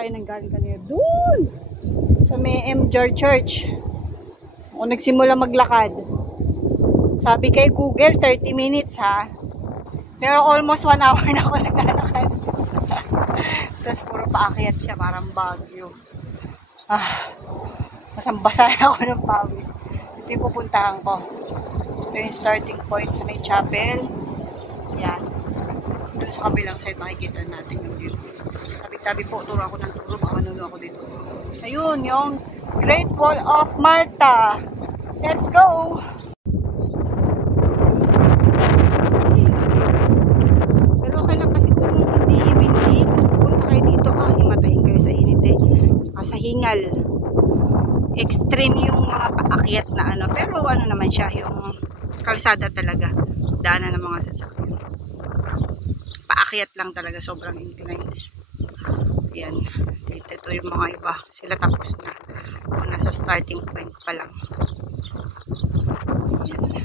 tayo ng galing kanina. Doon! Sa may MJR Church. Ako nagsimula maglakad. Sabi kay Google, 30 minutes ha. Pero almost 1 hour na ako naglalakad. Tapos puro paakyat siya, parang Baguio. Basang-basa na ako ng pawis. Ito yung pupuntahan ko. Ito yung starting point sa may chapel. Yan. Doon sa kabilang side makikita natin yung view. Tabi-tabi po, turo ako ng turo. Baka manuno ako dito. Ayun, yung Great Wall of Malta. Let's go! Pero okay lang kasi kung hindi windy, mas pupunta kayo dito, himatayin kayo sa init eh. Tsaka sa hingal. Extreme yung mga paakyat na ano. Pero ano naman siya, yung kalsada talaga. Daanan ng mga sasakyan. Paakyat lang talaga, sobrang inclined. Yan. Ito yung mga iba. Sila tapos na. Kung nasa starting point pa lang. Yan.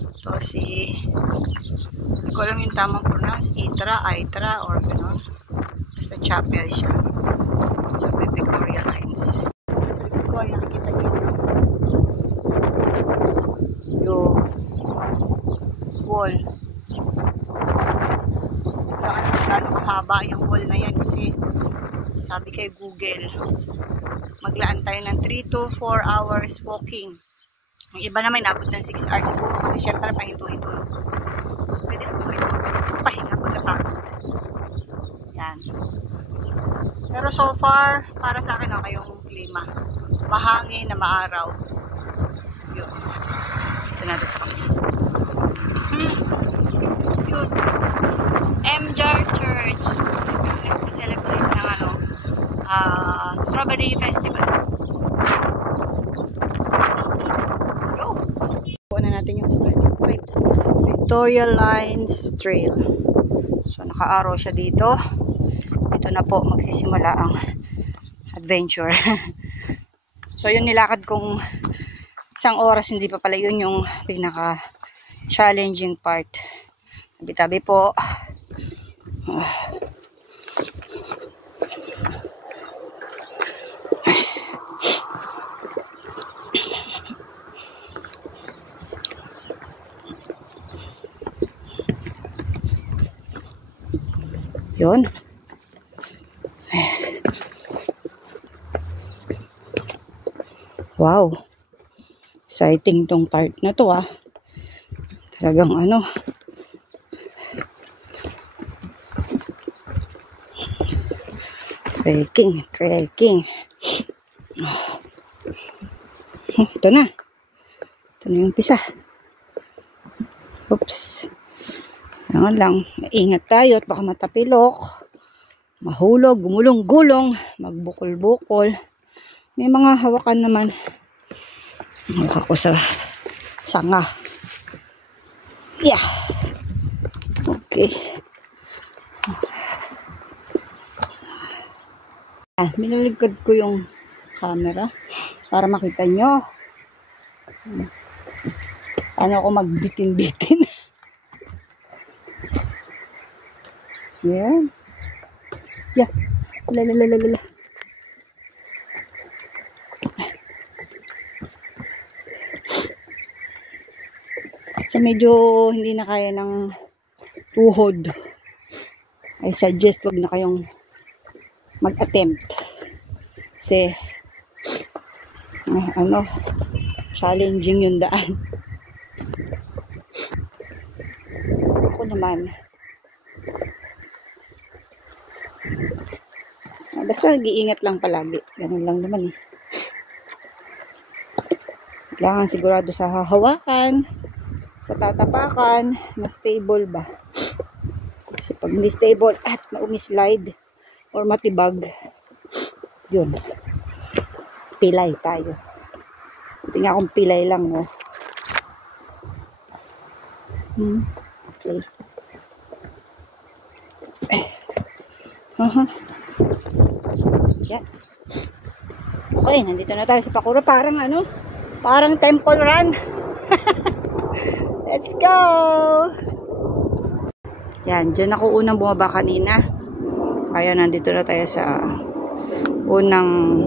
Ito si, hindi ko alam yung tamang pronounce, Aitra, or gano'n. Basta chapel siya. Sa Victoria Lines. Sa likod ko ay nakikita niyo yung wall. Gano'ng kahaba yung wall na yan kasi sabi kay Google maglaan tayo ng 3 to 4 hours walking. Yung iba naman inabot ng 6 hours siguro kasi syempre pahinto-hinto. Pwede naman pahinga pagkapagod. Yan. Pero so far para sa akin okay yung klima. Mahangin na maaraw. Yun. Ito na sa kanya. Yun. MJR Church. Nagsa-celebrate ng Strawberry Festival. Let's go! Kuha na natin yung starting point. Victoria Lines Trail. So naka-arrow siya dito. Ito na po magsisimula ang adventure. So yung nilakad kong 1 oras, hindi pa pala yun yung pinaka-challenging part. Tabi-tabi po. Yun. Wow. Exciting tong part na to Talagang ano. Trekking. Ito na. Ito na yung pisa. Oops. Yan lang. Ingat tayo at baka matapilok. Mahulog, gumulong-gulong, magbukol-bukol. May mga hawakan naman. Hawak ako sa sanga. Yeah. Okay. Minaligkod ko yung camera para makita nyo. Ano ako magbitin-bitin. Yan. Yeah. Lalalala. So medyo hindi na kaya ng tuhod. I suggest wag na kayong mag-attempt. Kasi challenging yung daan. Ako naman basta nag-iingat lang palagi. Ganun lang naman Kailangan sigurado sa hahawakan, sa tatapakan, na stable ba. Kasi pag hindi stable at na-umislide or matibag, yun, pilay tayo. Tingnan akong pilay lang okay. Yan. Okay, nandito na tayo sa Pakura. Parang temple run. Let's go! Yan, dyan ako unang bumaba kanina. Kaya nandito na tayo sa unang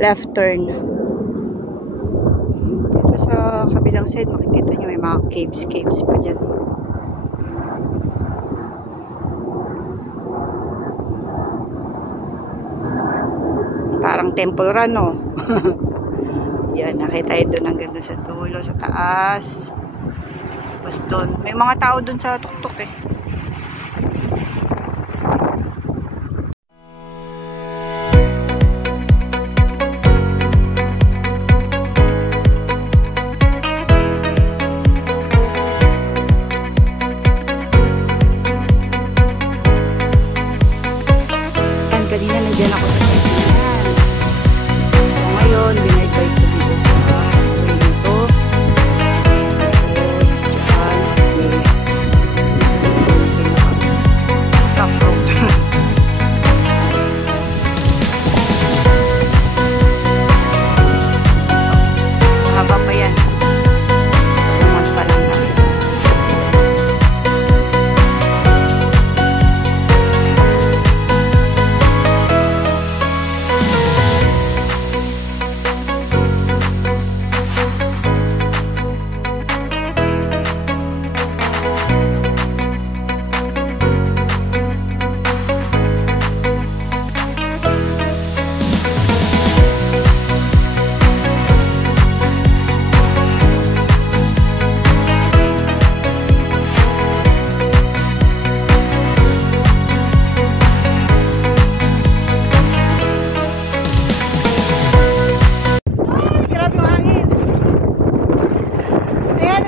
left turn. Dito sa kabilang side, makikita nyo may mga caves pa dyan. Parang temple run, no? Yan, nakita tayo doon hanggang doon sa dulo, sa taas. Tapos doon, may mga tao doon sa tuktok eh. Kanina nandiyan ako sa Pilipinas. So ngayon, binay-bike ko dito sa way nito. Tapos, dyan, rough road. Mahaba pa yan. Umat pa lang natin.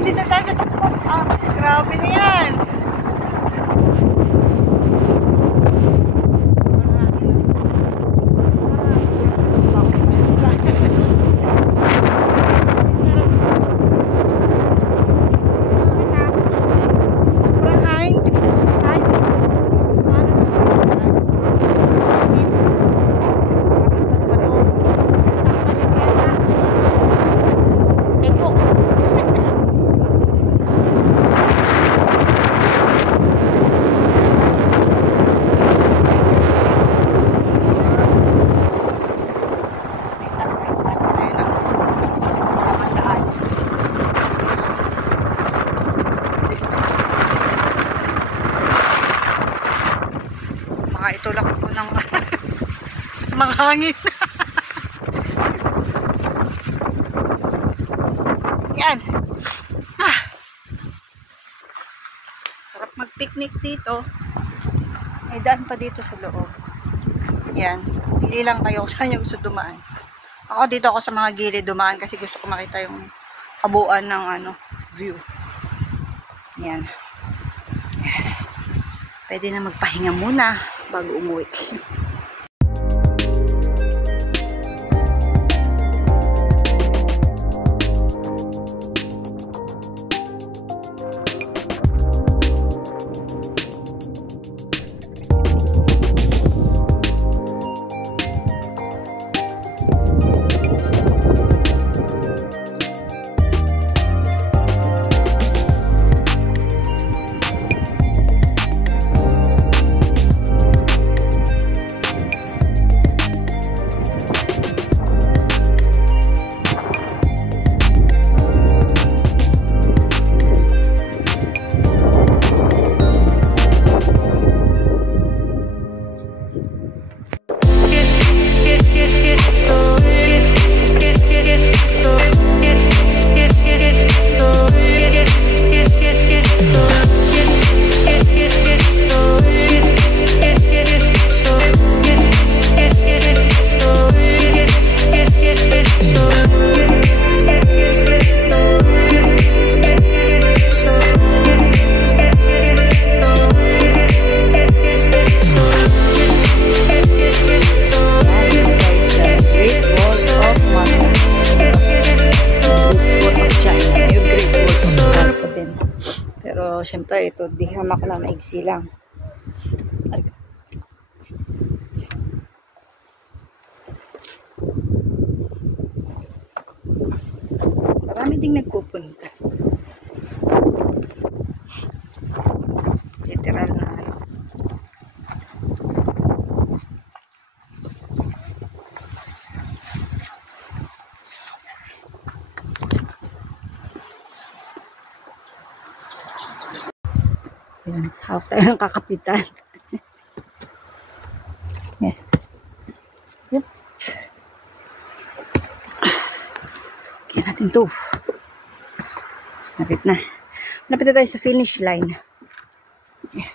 Dito tayo sa tuktok. Grabe na yan. Sobrang hangin. Tapos bato-bato. Eko. Itulak ko ng mas manghangin. Yan. Sarap mag-picnic dito. May daan pa dito sa loob. Yan. Pili lang kayo kung saan yung gusto dumaan. Ako dito ako sa mga gilid dumaan kasi gusto ko makita yung kabuuan ng view. Yan. Pwede na magpahinga muna bago umuwi. Siyempre, ito, di hamak na maigsi lang. Marami ding nagpupunta. Literal na Yan, hawak tayo ng kakapitan. Yan. Yep. Kaya natin to. Lapit na. Lapit na tayo sa finish line. Yan.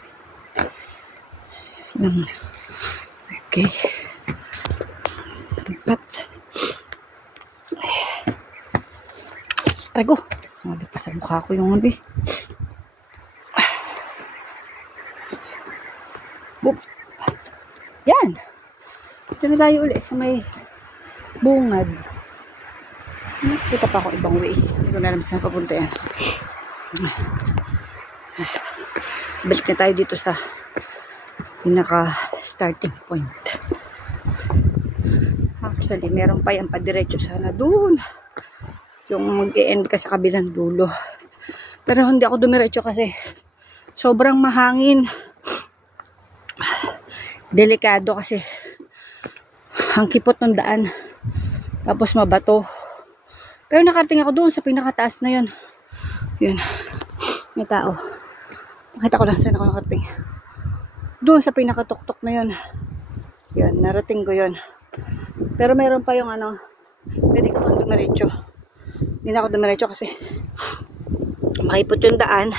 Okay. Lipat. Tago. Nalip pa sa mukha ko yung abi. Boop. Yan. Ito na tayo ulit sa may bungad. Nakita pa ako ibang way. Hindi ko na alam saan papunta yan. Balik na tayo dito sa pinaka starting point. Actually, meron pa yan padiretso sana doon. Yung mag-e-end ka sa kabilang dulo. Pero hindi ako dumiretso kasi sobrang mahangin. Delikado kasi ang kipot ng daan. Tapos mabato. Pero nakarating ako doon sa pinakataas na yun. Yun. May tao. Nakita ko lang saan ako nakarating. Doon sa pinakatuktok na yun. Yun. Narating ko yun. Pero meron pa yung ano. Pwede ko pang dumiretso. Hindi na ako dumiretso kasi makipot yung daan.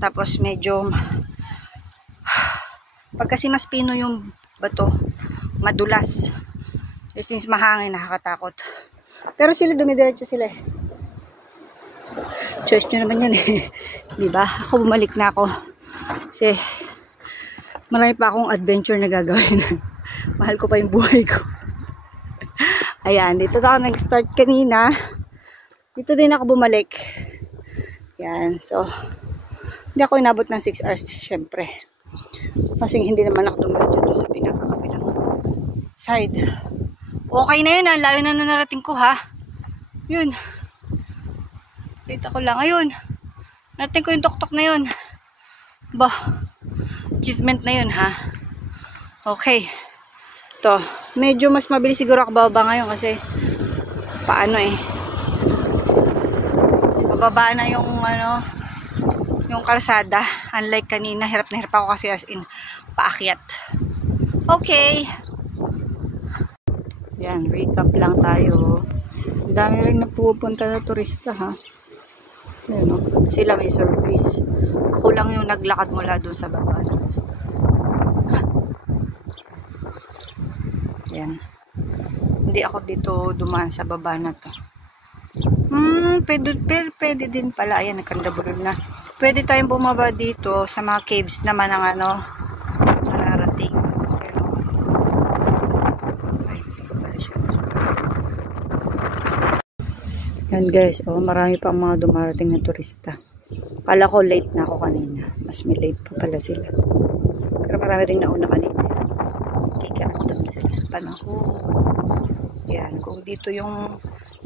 Tapos medyo pag kasi mas pino yung bato, madulas. Eh, since mahangin, nakakatakot. Pero sila dumidiretso sila eh. Choice nyo naman yan eh. Diba? Ako bumalik na ako. Kasi marami pa akong adventure na gagawin. Mahal ko pa yung buhay ko. Ayan, dito ako nag-start kanina. Dito din ako bumalik. Yan, so hindi ako inabot ng 6 hours, syempre. Kasi hindi naman ako dumiretso doon sa pinakakabilang side. Okay na yun, ha? Layo na narating ko, ha? Yun. Kita ko lang, ayun. Narating ko yung tuktok na yun. Bah, achievement na yun, ha? Okay. Ito, medyo mas mabilis siguro ako bababa ngayon kasi paano eh. Mababa na yung ano, yung kalsada. Unlike kanina, hirap na hirap ako kasi as in paakyat. Okay. Yan, recap lang tayo. Ang dami rin na pupunta na turista, ha. Yan, no? Sila may service. Ako lang yung naglakad mula doon sa baba. Yan. Hindi ako dito dumaan sa baba na to. Pwede din pala. Ayan, nagkandabulol na. Pwede tayong bumaba dito sa mga caves naman ng ano, narating. Pero, ay, hindi ko pala siya. Yan guys, oh, marami pa mga dumarating na turista. Kala ko late na ako kanina. Mas may late pa pala sila. Pero marami rin nauna kanina. Kaya ako naman sila. Panahon. Yan, kung dito yung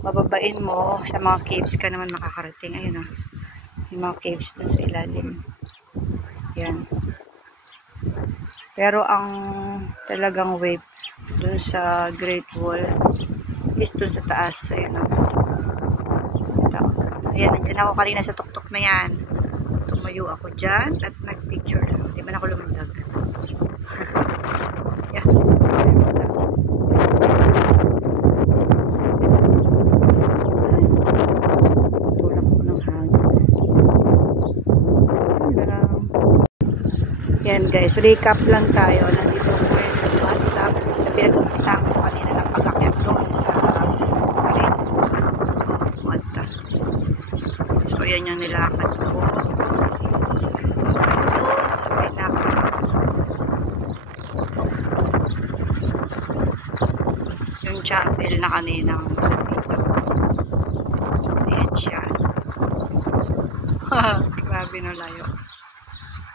mababain mo, sa mga caves ka naman makakarating. Ayun, oh. Yung mga caves dun sa ilalim. Yan. Pero ang talagang wave dun sa Great Wall is dun sa taas. Ayun, o. Ayan, nandiyan ako kanina sa tuktok na yan. Tumayo ako dyan at nagpicture. Di ba na ako lumundag? Yan. Yan guys, recap lang tayo. Nandito ko ngayon sa bus stop na pinag-umpisa ko kanina ng pag-akyat doon sa Mata. So yan yung nilakad ko. Sa pinaka yung chapel na kaninang ayan siya. Grabe no layo.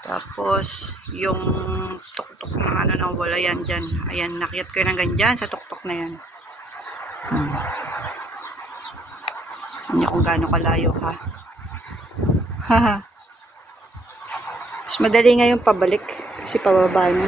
Tapos, yung tuktok ng ano na wala yan dyan. Ayan, nakyat ko yun hanggang dyan sa tuktok na yan. Hindi kung gaano kalayo, ha? Haha. Mas madali ngayon pabalik kasi pababa na.